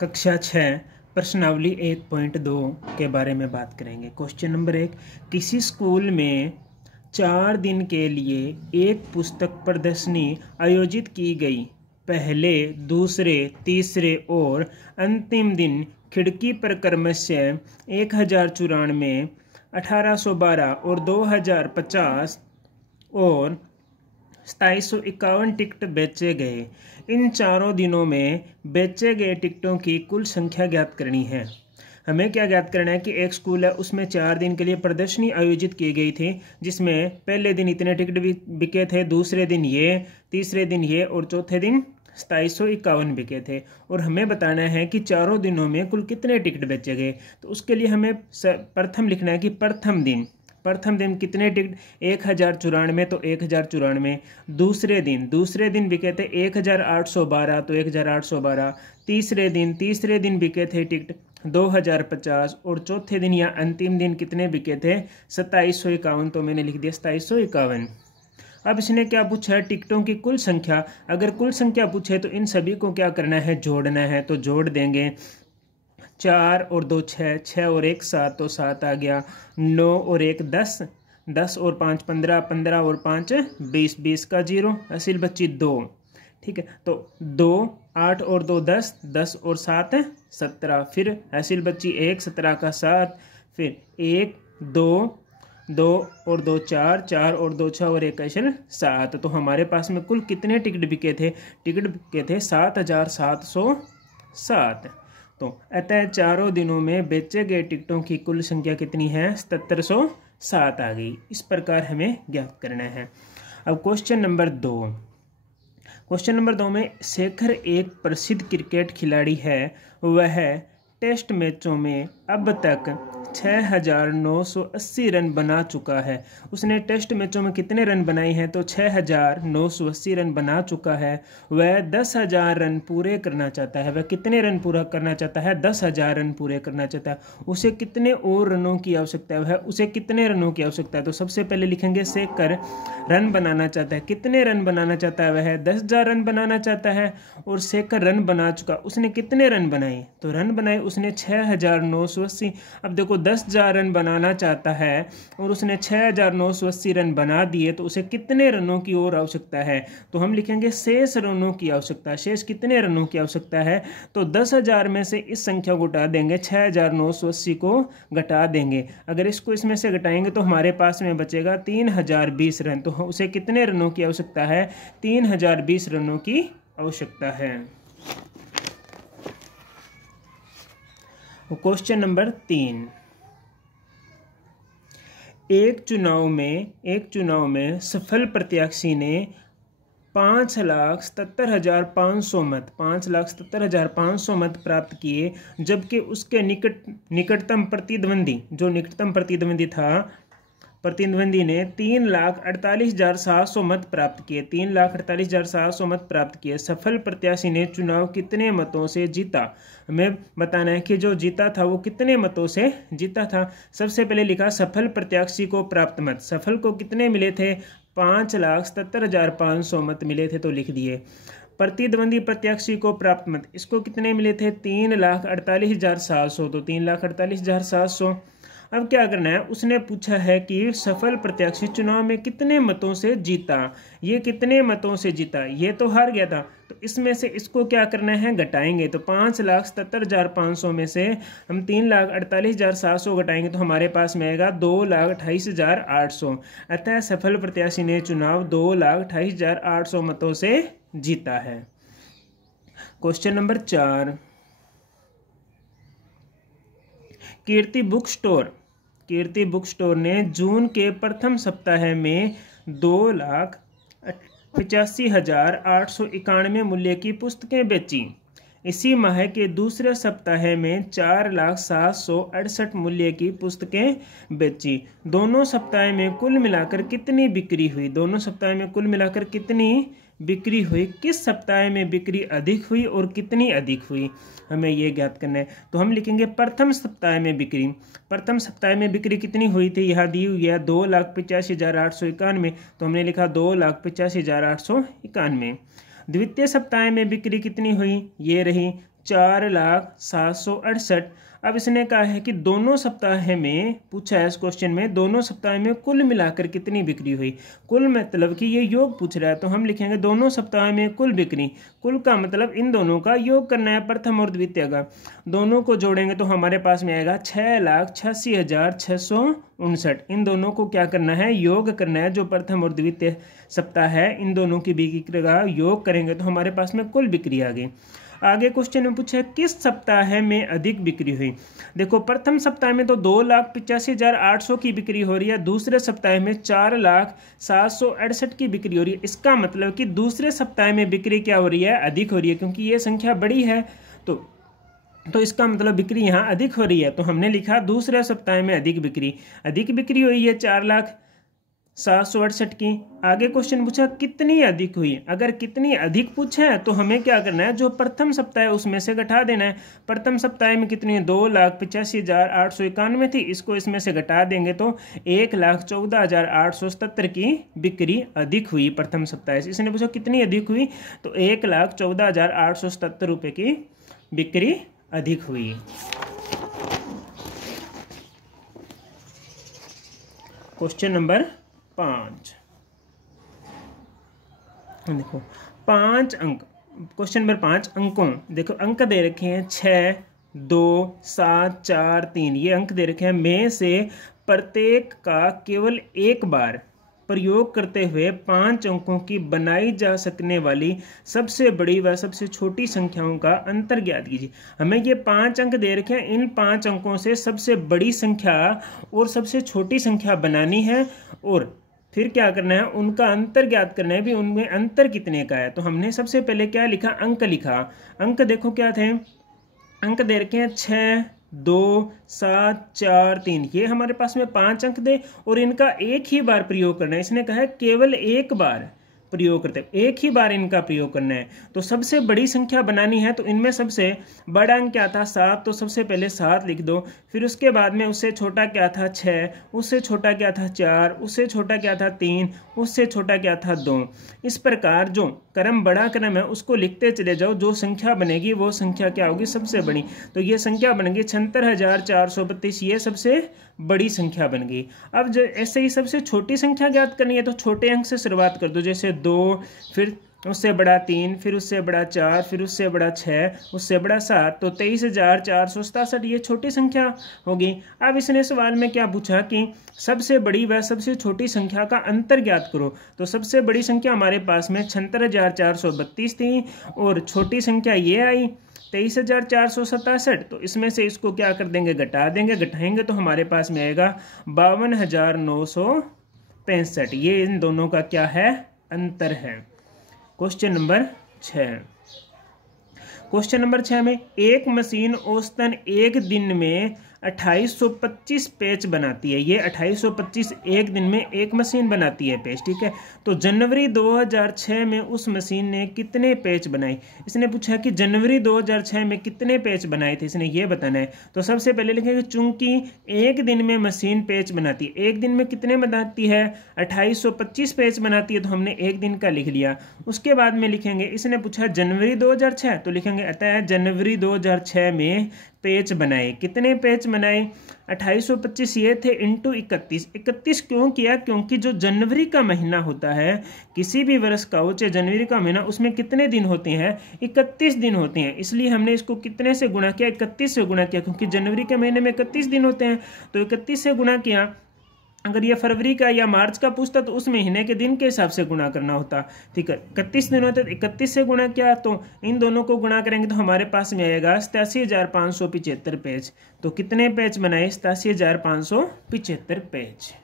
कक्षा 6 प्रश्नावली 1.2 के बारे में बात करेंगे। क्वेश्चन नंबर 1, किसी स्कूल में 4 दिन के लिए एक पुस्तक प्रदर्शनी आयोजित की गई। पहले, दूसरे, तीसरे और अंतिम दिन खिड़की पर क्रमशः 1094, 1812 और 2050 और 2751 टिकट बेचे गए। इन चारों दिनों में बेचे गए टिकटों की कुल संख्या ज्ञात करनी है। हमें क्या ज्ञात करना है कि एक स्कूल है, उसमें 4 दिन के लिए प्रदर्शनी आयोजित की गई थी, जिसमें पहले दिन इतने टिकट बिके थे, दूसरे दिन ये, तीसरे दिन ये और चौथे दिन 2751 बिके थे। और हमें बताना है कि चारों दिनों में कुल कितने टिकट बेचे गए। तो उसके लिए हमें प्रथम लिखना है कि प्रथम दिन कितने टिकट 1094, तो 1094। दूसरे दिन बिके थे 1812, तो 1812। तीसरे दिन बिके थे टिकट 2050 और चौथे दिन या अंतिम दिन कितने बिके थे 2751, तो मैंने लिख दिया 2751। अब इसने क्या पूछा है, टिकटों की कुल संख्या। अगर कुल संख्या पूछे तो इन सभी को क्या करना है, जोड़ना है। तो जोड़ देंगे, 4 और 2 6, 6 और 1 7, तो 7 आ गया। 9 और 1 10, 10 और 5 15, 15 और 5 20, 20 का 0, असील बच्ची 2। ठीक है, तो 2, 8 और 2 10, 10 और 7 17, फिर असील बच्ची 1, 17 का 7, फिर 1 2, 2 और 2 4, 4 और 2 6 और 1 असल 7। तो हमारे पास में कुल कितने टिकट बिके थे, 7707। तो अतः चारों दिनों में बेचे गए टिकटों की कुल संख्या कितनी है, 7707 आ गई। इस प्रकार हमें ज्ञात करना है। अब क्वेश्चन नंबर 2 में शेखर एक प्रसिद्ध क्रिकेट खिलाड़ी है। वह टेस्ट मैचों में अब तक 6980 रन बना चुका है। उसने टेस्ट मैचों में कितने रन बनाए हैं, तो 6980 रन बना चुका है। वह 10,000 रन पूरे करना चाहता है। वह कितने रन पूरा करना चाहता है, 10,000 रन पूरे करना चाहता है। उसे कितने और रनों की आवश्यकता है, वह उसे कितने रनों की आवश्यकता है। तो सबसे पहले लिखेंगे शेखर रन बनाना चाहता है। कितने रन बनाना चाहता है, वह 10,000 रन बनाना चाहता है। और शेखर रन बना चुका, उसने कितने रन बनाए, तो रन बनाए उसने 6980। अब देखो 10,000 रन बनाना चाहता है और उसने 6980 रन बना दिए, तो उसे कितने रनों की और आवश्यकता है। तो हम लिखेंगे शेष रनों की आवश्यकता। शेष कितने रनों की आवश्यकता है, तो 10,000 में से इस संख्या को घटा देंगे, 6980 को घटा देंगे। अगर इसको इसमें से घटाएंगे तो हमारे पास में बचेगा 3020 रन। तो उसे कितने रनों की आवश्यकता है, 3020 रनों की आवश्यकता है। क्वेश्चन नंबर 3, एक चुनाव में सफल प्रत्याशी ने 5,77,500 मत प्राप्त किए, जबकि उसके निकटतम प्रतिद्वंदी ने 3,48,700 मत प्राप्त किए। 3,48,700 मत प्राप्त किए। सफल प्रत्याशी ने चुनाव कितने मतों से जीता। हमें बताना है कि जो जीता था वो कितने मतों से जीता था। सबसे पहले लिखा सफल प्रत्याशी को प्राप्त मत। सफल को कितने मिले थे, 5,77,500 मत मिले थे, तो लिख दिए। प्रतिद्वंदी प्रत्याशी को प्राप्त मत, इसको कितने मिले थे, 3,48,700, तो 3,48,700। अब क्या करना है, उसने पूछा है कि सफल प्रत्याशी चुनाव में कितने मतों से जीता। ये कितने मतों से जीता, ये तो हार गया था, तो इसमें से इसको क्या करना है, घटाएंगे। तो 5,77,500 में से हम 3,48,700 घटाएंगे तो हमारे पास में आएगा 2,28,800। अतः सफल प्रत्याशी ने चुनाव 2,28,800 मतों से जीता है। क्वेश्चन नंबर 4, कीर्ति बुक स्टोर ने जून के प्रथम सप्ताह में 2,85,891 मूल्य की पुस्तकें बेची। इसी माह के दूसरे सप्ताह में 4,07,68 मूल्य की पुस्तकें बेची। दोनों सप्ताह में कुल मिलाकर कितनी बिक्री हुई, बिक्री हुई, किस सप्ताह में बिक्री अधिक हुई और कितनी अधिक हुई, हमें यह ज्ञात करना है। तो हम लिखेंगे प्रथम सप्ताह में बिक्री कितनी हुई थी, यहाँ दी हुई है 2,85,891, तो हमने लिखा 2,85,891। द्वितीय सप्ताह में बिक्री कितनी हुई, ये रही 4,07,68। अब इसने कहा है कि दोनों सप्ताह में, पूछा है इस क्वेश्चन में, दोनों सप्ताह में कुल मिलाकर कितनी बिक्री हुई। कुल मतलब कि ये योग पूछ रहा है, तो हम लिखेंगे दोनों सप्ताह में कुल बिक्री। कुल का मतलब इन दोनों का योग करना है, प्रथम और द्वितीय का। दोनों को जोड़ेंगे तो हमारे पास में आएगा 6,86,659। इन दोनों को क्या करना है, योग करना है। जो प्रथम और द्वितीय सप्ताह है इन दोनों की बिक्री का योग करेंगे तो हमारे पास में कुल बिक्री आ गई। आगे क्वेश्चन में पूछा है किस सप्ताह में अधिक बिक्री हुई। देखो प्रथम सप्ताह में तो 2,85,800 की बिक्री हो रही है, दूसरे सप्ताह में 4,07,68 की बिक्री हो रही है। इसका मतलब कि दूसरे सप्ताह में बिक्री क्या हो रही है, अधिक हो रही है, क्योंकि ये संख्या बड़ी है तो इसका मतलब बिक्री यहाँ अधिक हो रही है। तो हमने लिखा दूसरे सप्ताह में अधिक बिक्री हुई है 4,07,68 की। आगे क्वेश्चन पूछा कितनी अधिक हुई। अगर कितनी अधिक पूछा है तो हमें क्या करना है, जो प्रथम सप्ताह है उसमें से घटा देना है। प्रथम सप्ताह में कितनी, 2,85,891 थी, इसको इसमें से घटा देंगे तो 1,14,877 की बिक्री अधिक हुई प्रथम सप्ताह से। इसने पूछा कितनी अधिक हुई, तो 1,14,877 रुपये की बिक्री अधिक हुई। क्वेश्चन नंबर 5 देखो 5 अंक। क्वेश्चन नंबर 5 अंकों, देखो अंक दे रखे हैं 6, 2, 7, 4, 3। ये अंक दे रखे हैं, में से प्रत्येक का केवल एक बार प्रयोग करते हुए 5 अंकों की बनाई जा सकने वाली सबसे बड़ी व सबसे छोटी संख्याओं का अंतर ज्ञात कीजिए। हमें ये 5 अंक दे रखे हैं, इन 5 अंकों से सबसे बड़ी संख्या और सबसे छोटी संख्या बनानी है और फिर क्या करना है, उनका अंतर ज्ञात करना है भी, उनमें अंतर कितने का है। तो हमने सबसे पहले क्या लिखा, अंक लिखा। अंक देखो क्या थे, अंक दे रखे हैं 6, 2, 7, 4, 3। ये हमारे पास में 5 अंक दे और इनका एक ही बार प्रयोग करना है। इसने कहा है केवल एक बार प्रयोग करते हैं, एक ही बार इनका प्रयोग करना है। तो सबसे बड़ी संख्या बनानी है, तो इनमें सबसे बड़ा अंक क्या था, 7। तो सबसे पहले 7 लिख दो। फिर उसके बाद में उससे छोटा क्या था, 6। उससे छोटा क्या था, 4। उससे छोटा क्या था, 3। उससे छोटा क्या था, 2। इस प्रकार जो क्रम बड़ा क्रम है उसको लिखते चले जाओ। जो संख्या बनेगी वो संख्या क्या होगी, सबसे बड़ी। तो ये संख्या बन गई 76,432। ये सबसे बड़ी संख्या बन गई। अब जो ऐसे ही सबसे छोटी संख्या ज्ञात करनी है तो छोटे अंक से शुरुआत कर दो, जैसे 2, फिर उससे बड़ा 3, फिर उससे बड़ा 4, फिर उससे बड़ा 6, उससे बड़ा 7। तो 23,467 ये छोटी संख्या होगी। अब इसने सवाल में क्या पूछा कि सबसे बड़ी व सबसे छोटी संख्या का अंतर ज्ञात करो। तो सबसे बड़ी संख्या हमारे पास में 76,432 थी और छोटी संख्या ये आई 23,467। तो इसमें से इसको क्या कर देंगे, घटा देंगे। घटाएंगे तो हमारे पास में आएगा 52,965। ये इन दोनों का क्या है, अंतर है। Question number 6। क्वेश्चन नंबर 6 में एक मशीन औसतन एक दिन में 2825 पेच बनाती है। ये 2825 एक दिन में एक मशीन बनाती है पेच, ठीक है। तो जनवरी 2006 में उस मशीन ने कितने पेच बनाए। इसने पूछा कि जनवरी 2006 में कितने पेच बनाए थे, इसने ये बताना है। तो सबसे पहले लिखेंगे चूंकि एक दिन में मशीन पेच बनाती है, एक दिन में कितने बनाती है, 2825 पेच बनाती है। तो हमने एक दिन का लिख लिया। उसके बाद में लिखेंगे, इसने पूछा जनवरी 2006, तो लिखेंगे अतः जनवरी 2006 में पेच बनाए। कितने पेच बनाए, 2825 ये थे इंटू 31। 31 क्यों किया, क्योंकि जो जनवरी का महीना होता है किसी भी वर्ष का हो, चाहे जनवरी का महीना, उसमें कितने दिन होते हैं, 31 दिन होते हैं। इसलिए हमने इसको कितने से गुणा किया, 31 से गुणा किया, क्योंकि जनवरी के महीने में 31 दिन होते हैं। तो 31 से गुणा किया। अगर ये फरवरी का या मार्च का पूछता तो उस महीने के दिन के हिसाब से गुणा करना होता, ठीक है। 31 दिन होते, 31 से गुणा किया, तो इन दोनों को गुणा करेंगे तो हमारे पास में आएगा 87,575 पेज। तो कितने पेज बनाए, 87,575 पेज।